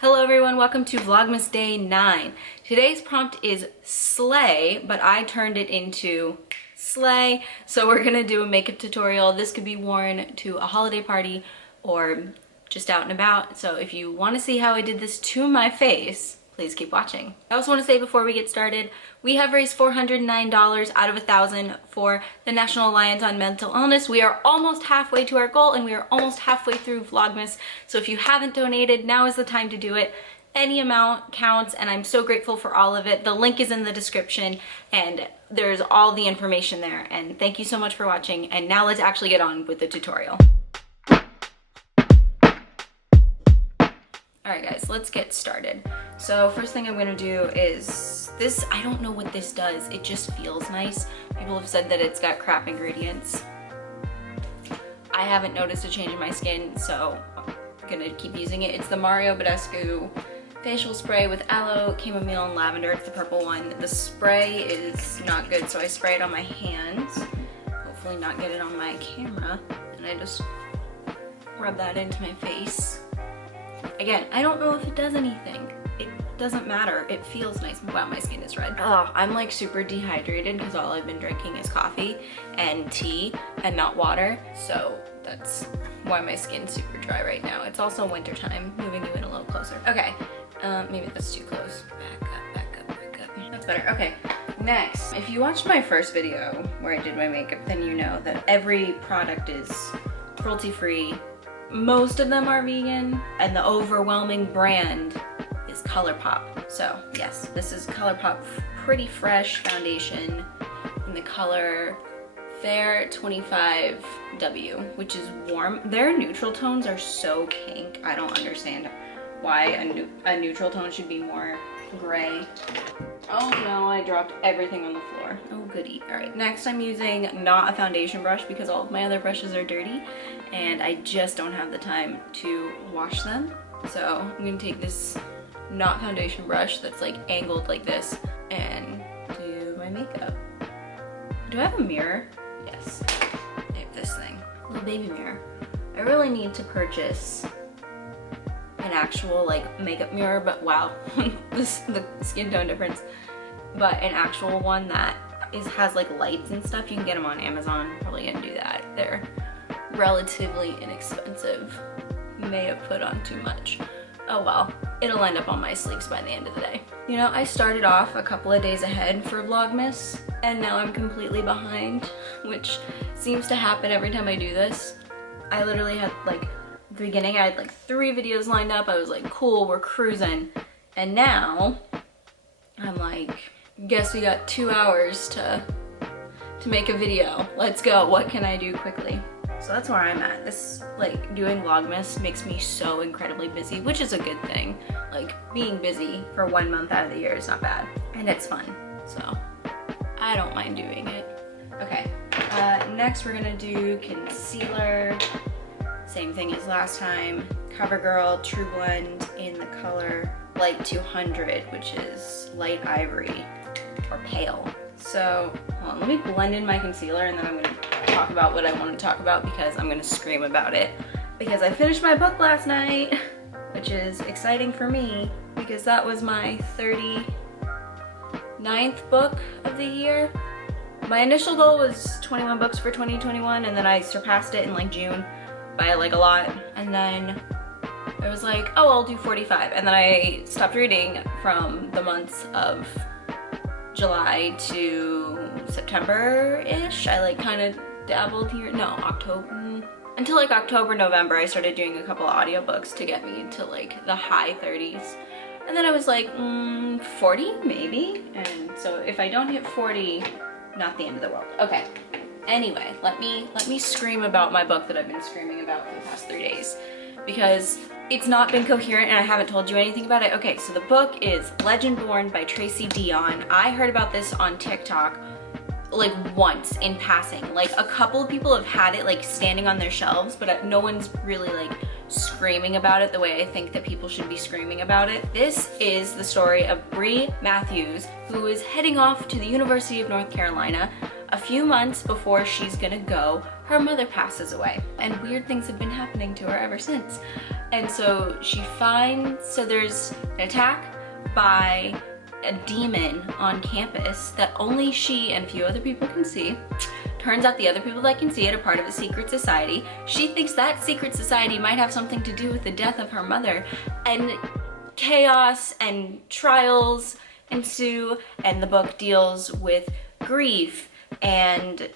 Hello everyone, welcome to Vlogmas Day 9. Today's prompt is slay, but I turned it into slay. So we're gonna do a makeup tutorial. This could be worn to a holiday party or just out and about. So if you want to see how I did this to my face, please keep watching. I also want to say before we get started, we have raised $409 out of $1,000 for the National Alliance on Mental Illness. We are almost halfway to our goal and we are almost halfway through Vlogmas. So if you haven't donated, now is the time to do it. Any amount counts and I'm so grateful for all of it. The link is in the description and there's all the information there. And thank you so much for watching. And now let's actually get on with the tutorial. Alright guys, let's get started. So first thing I'm going to do is this. I don't know what this does. It just feels nice. People have said that it's got crap ingredients. I haven't noticed a change in my skin, so I'm going to keep using it. It's the Bedescu facial spray with aloe, chamomile, and lavender. It's the purple one. The spray is not good, so I spray it on my hands. Hopefully not get it on my camera. And I just rub that into my face. Again, I don't know if it does anything. It doesn't matter. It feels nice. Wow, my skin is red. Oh, I'm like super dehydrated because all I've been drinking is coffee and tea and not water. So that's why my skin's super dry right now. It's also winter time. Moving you in a little closer. Okay, maybe that's too close. Back up, back up, back up. That's better. Okay, next. If you watched my first video where I did my makeup, then you know that every product is cruelty-free. Most of them are vegan, and the overwhelming brand is Colourpop. So yes, this is Colourpop Pretty Fresh Foundation in the color Fair 25W, which is warm. Their neutral tones are so pink. I don't understand why a neutral tone should be more gray. Oh no, I dropped everything on the floor. Oh goody. Alright, next I'm using not a foundation brush because all of my other brushes are dirty and I just don't have the time to wash them. So I'm going to take this not foundation brush that's like angled like this and do my makeup. Do I have a mirror? Yes. I have this thing. A little baby mirror. I really need to purchase an actual like makeup mirror, but wow, the skin tone difference. But an actual one that has like lights and stuff. You can get them on Amazon. Probably gonna do that. They're relatively inexpensive. May have put on too much. Oh well, it'll end up on my sleeves by the end of the day. You know, I started off a couple of days ahead for Vlogmas and now I'm completely behind, which seems to happen every time I do this. I literally had like the beginning, I had like 3 videos lined up. I was like, cool, we're cruising. And now I'm like, guess we got 2 hours to make a video. Let's go. What can I do quickly? So that's where I'm at. This, like, doing Vlogmas makes me so incredibly busy, which is a good thing. Like, being busy for 1 month out of the year is not bad. And it's fun. So I don't mind doing it. Okay. Next we're gonna do concealer. Same thing as last time. Covergirl Trublend in the color Light 200, which is light ivory or pale. So hold on, let me blend in my concealer and then I'm gonna talk about what I want to talk about because I'm gonna scream about it. Because I finished my book last night, which is exciting for me because that was my 39th book of the year. My initial goal was 21 books for 2021 and then I surpassed it in like June by like a lot, and then I was like, oh, I'll do 45, and then I stopped reading from the months of July to September-ish. I like kind of dabbled here, no, October, until like October, November, I started doing a couple of audiobooks to get me to like the high 30s, and then I was like, 40 maybe, and so if I don't hit 40, not the end of the world. Okay. Anyway, let me scream about my book that I've been screaming about for the past 3 days because it's not been coherent and I haven't told you anything about it. Okay, so the book is Legend Born by Tracy Dion. I heard about this on TikTok like once in passing. Like a couple of people have had it like standing on their shelves, but no one's really like screaming about it the way I think that people should be screaming about it. This is the story of Bree Matthews, who is heading off to the University of North Carolina. A few months before she's gonna go, her mother passes away, and weird things have been happening to her ever since. And so she finds, so there's an attack by a demon on campus that only she and a few other people can see. Turns out the other people that can see it are part of a secret society. She thinks that secret society might have something to do with the death of her mother, and chaos and trials ensue, and the book deals with grief and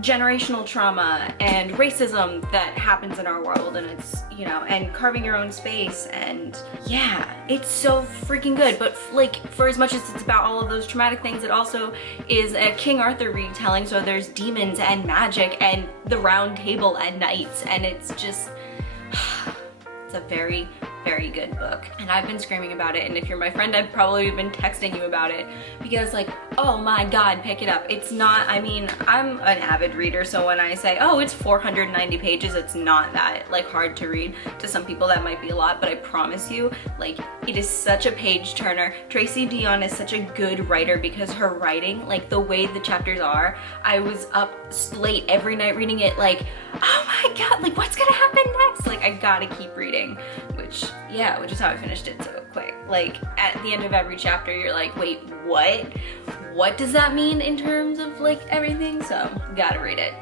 generational trauma and racism that happens in our world, and it's, you know, and carving your own space, and yeah, it's so freaking good. But like, for as much as it's about all of those traumatic things, it also is a King Arthur retelling, so there's demons and magic and the round table and knights, and it's just it's a very, very good book, and I've been screaming about it, and if you're my friend, I've probably been texting you about it because, like, oh my god, pick it up. It's not, I mean, I'm an avid reader, so when I say, oh, it's 490 pages, it's not that, like, hard to read. To some people that might be a lot, but I promise you, like, it is such a page turner. Tracy Dion is such a good writer because her writing, like, the way the chapters are, I was up late every night reading it, like, oh my god, like, what's gonna happen next? Like, I gotta keep reading, which is how I finished it so quick. Like, at the end of every chapter, you're like, wait, what? What does that mean in terms of, like, everything? So, gotta read it.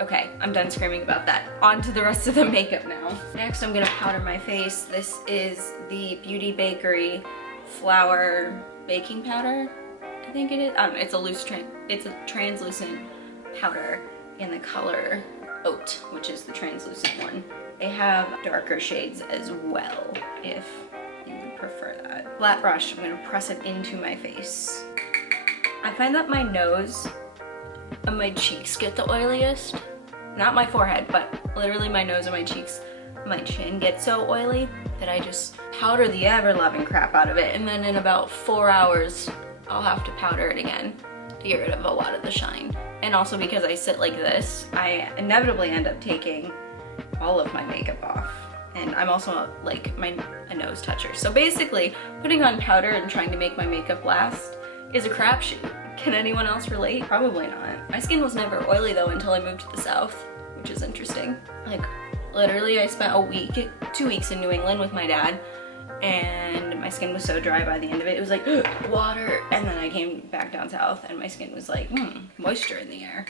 Okay, I'm done screaming about that. On to the rest of the makeup now. Next, I'm gonna powder my face. This is the Beauty Bakery Flour Baking Powder, I think it is. I don't know, it's a translucent powder in the color Oat, which is the translucent one. They have darker shades as well, if you would prefer that. Flat brush, I'm gonna press it into my face. I find that my nose and my cheeks get the oiliest. Not my forehead, but literally my nose and my cheeks, my chin get so oily that I just powder the ever-loving crap out of it, and then in about 4 hours, I'll have to powder it again to get rid of a lot of the shine. And also because I sit like this, I inevitably end up taking all of my makeup off, and I'm also like a nose toucher. So basically, putting on powder and trying to make my makeup last is a crapshoot. Can anyone else relate? Probably not. My skin was never oily though until I moved to the South, which is interesting. Like, literally I spent a week, 2 weeks in New England with my dad, and my skin was so dry by the end of it. It was like water, and then I came back down south and my skin was like moisture in the air.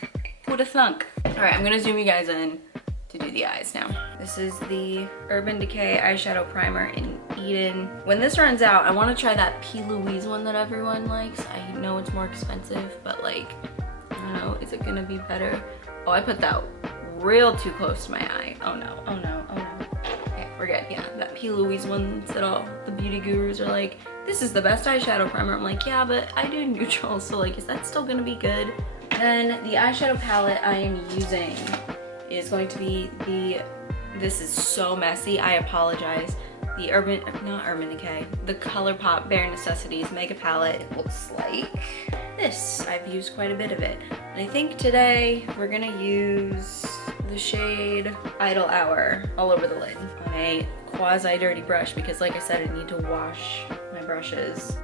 Who'da thunk? All right, I'm gonna zoom you guys in to do the eyes now. This is the Urban Decay eyeshadow primer in Eden. When this runs out, I want to try that P. Louise one that everyone likes. I know it's more expensive, but like, I don't know, is it gonna be better? Oh, I put that real too close to my eye. Oh no, oh no, oh no. Okay, we're good. Yeah, that P. Louise one that all the beauty gurus are like, this is the best eyeshadow primer. I'm like, yeah, but I do neutral, so like, is that still gonna be good? Then the eyeshadow palette I am using is going to be this is so messy, I apologize. The not Urban Decay, the Colourpop Bare Necessities Mega Palette. It looks like this. I've used quite a bit of it. And I think today we're gonna use the shade Idle Hour all over the lid on a quasi-dirty brush because, like I said, I need to wash my brushes.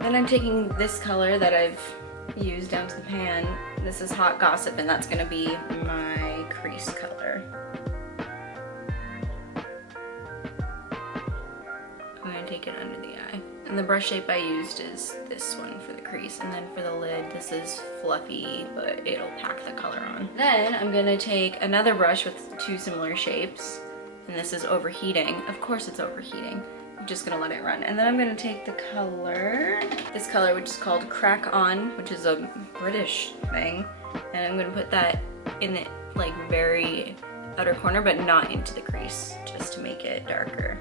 Then I'm taking this color that I've used down to the pan. This is Hot Gossip, and that's gonna be my crease color. I'm gonna take it under the eye. And the brush shape I used is this one for the crease, and then for the lid, this is fluffy, but it'll pack the color on. Then I'm gonna take another brush with two similar shapes, and this is Overheating. Of course it's overheating. I'm just gonna let it run. And then I'm gonna take the color, this color, which is called Crack On, which is a British thing. And I'm gonna put that in the like very outer corner, but not into the crease, just to make it darker.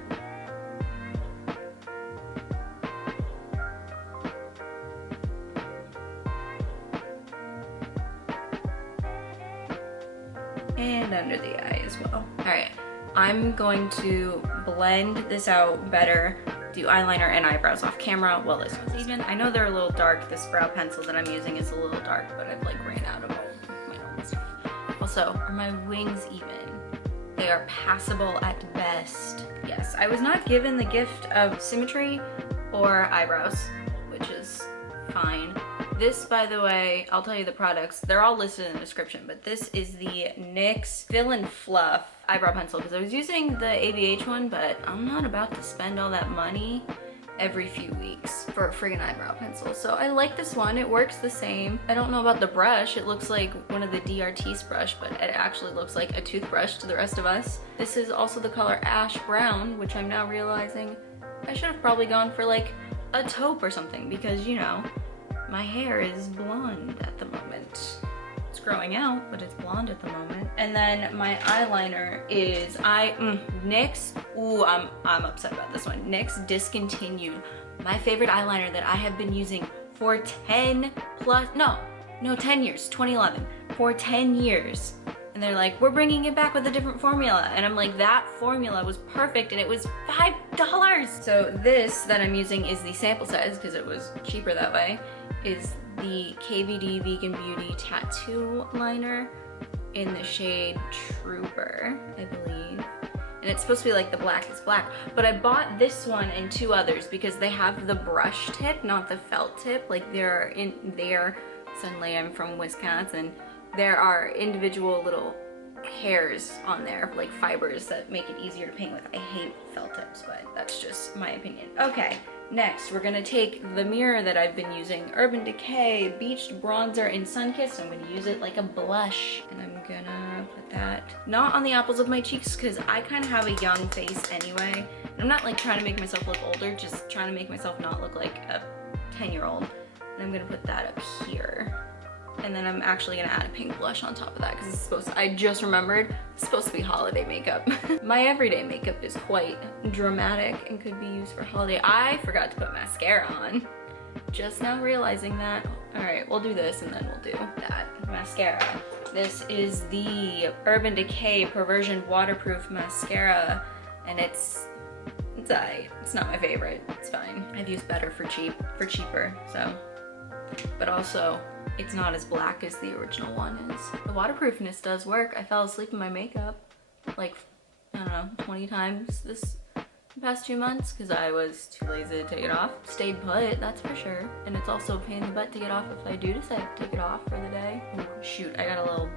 And under the eye as well. All right. I'm going to blend this out better, do eyeliner and eyebrows off camera while this one's even. I know they're a little dark. This brow pencil that I'm using is a little dark, but I've like ran out of my normal stuff. Also, are my wings even? They are passable at best. Yes, I was not given the gift of symmetry or eyebrows, which is fine. This, by the way, I'll tell you the products. They're all listed in the description, but this is the NYX Fill Fluff eyebrow pencil because I was using the ABH one, but I'm not about to spend all that money every few weeks for a friggin' eyebrow pencil. So I like this one. It works the same. I don't know about the brush. It looks like one of the DRT's brush, but it actually looks like a toothbrush to the rest of us. This is also the color Ash Brown, which I'm now realizing I should have probably gone for like a taupe or something because, you know, my hair is blonde at the moment. It's growing out, but it's blonde at the moment. And then my eyeliner is NYX. Ooh, I'm upset about this one. NYX discontinued my favorite eyeliner that I have been using for 10 years, 2011, for 10 years. And they're like, we're bringing it back with a different formula. And I'm like, that formula was perfect and it was $5. So this that I'm using is the sample size because it was cheaper that way, is the KVD Vegan Beauty Tattoo Liner in the shade Trooper, I believe. And it's supposed to be like the black is black. But I bought this one and two others because they have the brush tip, not the felt tip. Like they're in there, suddenly I'm from Wisconsin. There are individual little hairs on there, like fibers that make it easier to paint with. I hate felt tips, but that's just my opinion. Okay, next we're gonna take the mirror that I've been using, Urban Decay Beached Bronzer in Sun Kissed. I'm gonna use it like a blush, and I'm gonna put that not on the apples of my cheeks because I kind of have a young face anyway. And I'm not like trying to make myself look older, just trying to make myself not look like a 10-year-old. And I'm gonna put that up here. And then I'm actually gonna add a pink blush on top of that because it's supposed to, I just remembered, it's supposed to be holiday makeup. My everyday makeup is quite dramatic and could be used for holiday. I forgot to put mascara on. Just now realizing that. All right, we'll do this and then we'll do that. Mascara. This is the Urban Decay Perversion Waterproof Mascara, and it's alright. It's not my favorite, it's fine. I've used better for cheaper, so. But also, it's not as black as the original one is. The waterproofness does work. I fell asleep in my makeup like, I don't know, 20 times this past 2 months because I was too lazy to take it off. Stayed put, that's for sure. And it's also a pain in the butt to get off if I do decide to take it off for the day. Oh, shoot, I got a little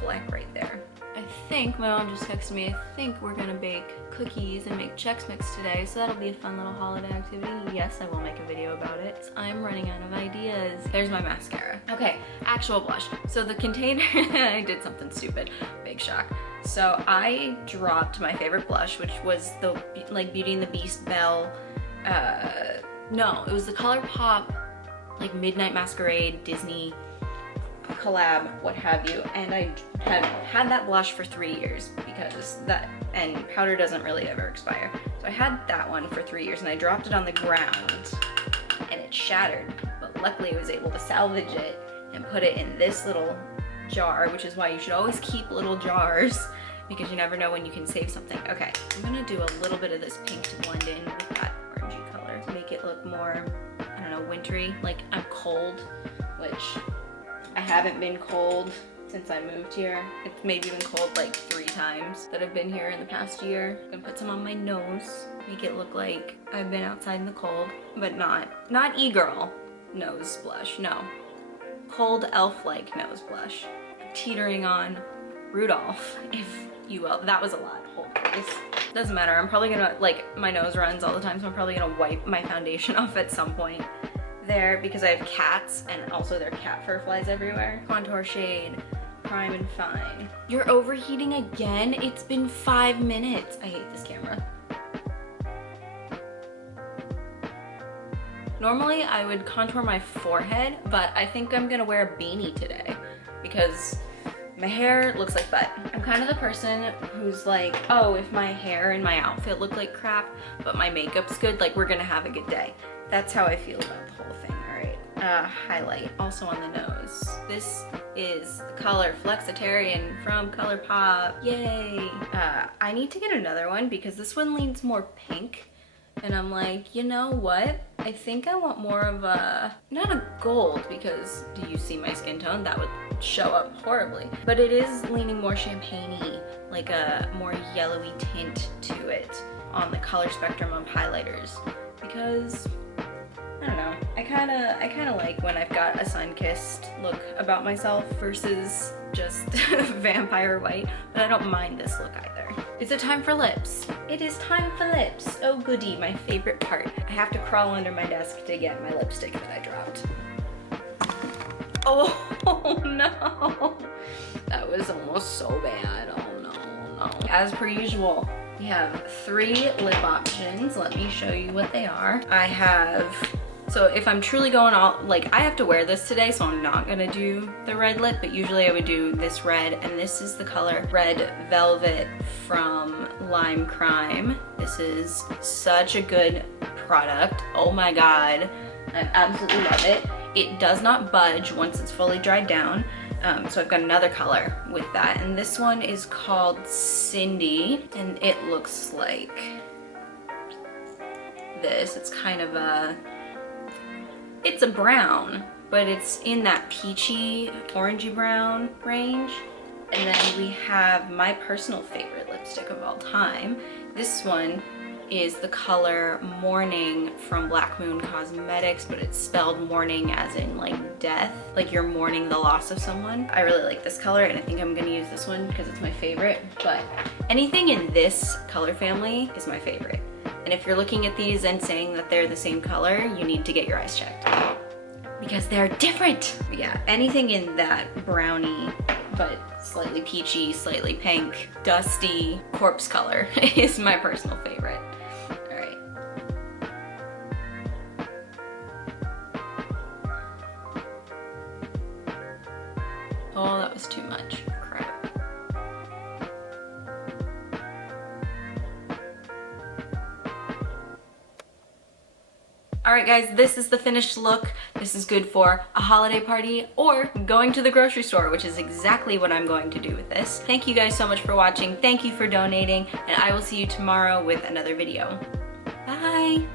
fleck right there. I think my mom just texted me, I think we're gonna bake cookies and make Chex Mix today, so that'll be a fun little holiday activity. Yes, I will make a video about it. I'm running out of ideas. There's my mascara. Okay, actual blush. So the container, I did something stupid, big shock. So I dropped my favorite blush, which was the like Beauty and the Beast Belle, no, it was the Colourpop like Midnight Masquerade Disney collab, what have you, and I have had that blush for 3 years because that, and powder doesn't really ever expire. So I had that one for 3 years and I dropped it on the ground and it shattered, but luckily I was able to salvage it and put it in this little jar, which is why you should always keep little jars because you never know when you can save something. Okay, I'm gonna do a little bit of this pink to blend in with that orangey color to make it look more, I don't know, wintry, like I'm cold, which I haven't been cold since I moved here. It's maybe been cold like 3 times that I've been here in the past year. I'm gonna put some on my nose, make it look like I've been outside in the cold, but not e-girl nose blush, no. Cold elf-like nose blush. Teetering on Rudolph, if you will. That was a lot, hold please. Doesn't matter, I'm probably gonna, like, my nose runs all the time, so I'm probably gonna wipe my foundation off at some point there because I have cats and also there are cat fur flies everywhere. Contour shade, Prime and Fine. You're overheating again? It's been 5 minutes. I hate this camera. Normally I would contour my forehead, but I think I'm gonna wear a beanie today because my hair looks like butt. I'm kind of the person who's like, oh, if my hair and my outfit look like crap, but my makeup's good, like we're gonna have a good day. That's how I feel about the whole thing, all right? Highlight, also on the nose. This is the color Flexitarian from Colourpop, yay! I need to get another one because this one leans more pink. And I'm like, you know what? I think I want more of a, not a gold because do you see my skin tone? That would show up horribly. But it is leaning more champagne-y, like a more yellowy tint to it on the color spectrum of highlighters because I don't know. I kind of like when I've got a sun-kissed look about myself versus just vampire white, but I don't mind this look either. Is it time for lips? It is time for lips. Oh goody, my favorite part. I have to crawl under my desk to get my lipstick that I dropped. Oh no, that was almost so bad. Oh no. As per usual, we have 3 lip options. Let me show you what they are. I have, so if I'm truly going all, like, I have to wear this today, so I'm not gonna do the red lip, but usually I would do this red, and this is the color Red Velvet from Lime Crime. This is such a good product. Oh my god, I absolutely love it. It does not budge once it's fully dried down. So I've got another color with that, and this one is called Cindy, and it looks like this. It's kind of a, it's a brown, but it's in that peachy, orangey brown range. And then we have my personal favorite lipstick of all time. This one is the color Mourning from Black Moon Cosmetics, but it's spelled mourning as in like death, like you're mourning the loss of someone. I really like this color, and I think I'm gonna use this one because it's my favorite, but anything in this color family is my favorite. And if you're looking at these and saying that they're the same color, you need to get your eyes checked because they're different. But yeah, anything in that brownie, but slightly peachy, slightly pink, dusty corpse color is my personal favorite. Oh, that was too much. Crap. Alright guys, this is the finished look. This is good for a holiday party or going to the grocery store, which is exactly what I'm going to do with this. Thank you guys so much for watching. Thank you for donating, and I will see you tomorrow with another video. Bye!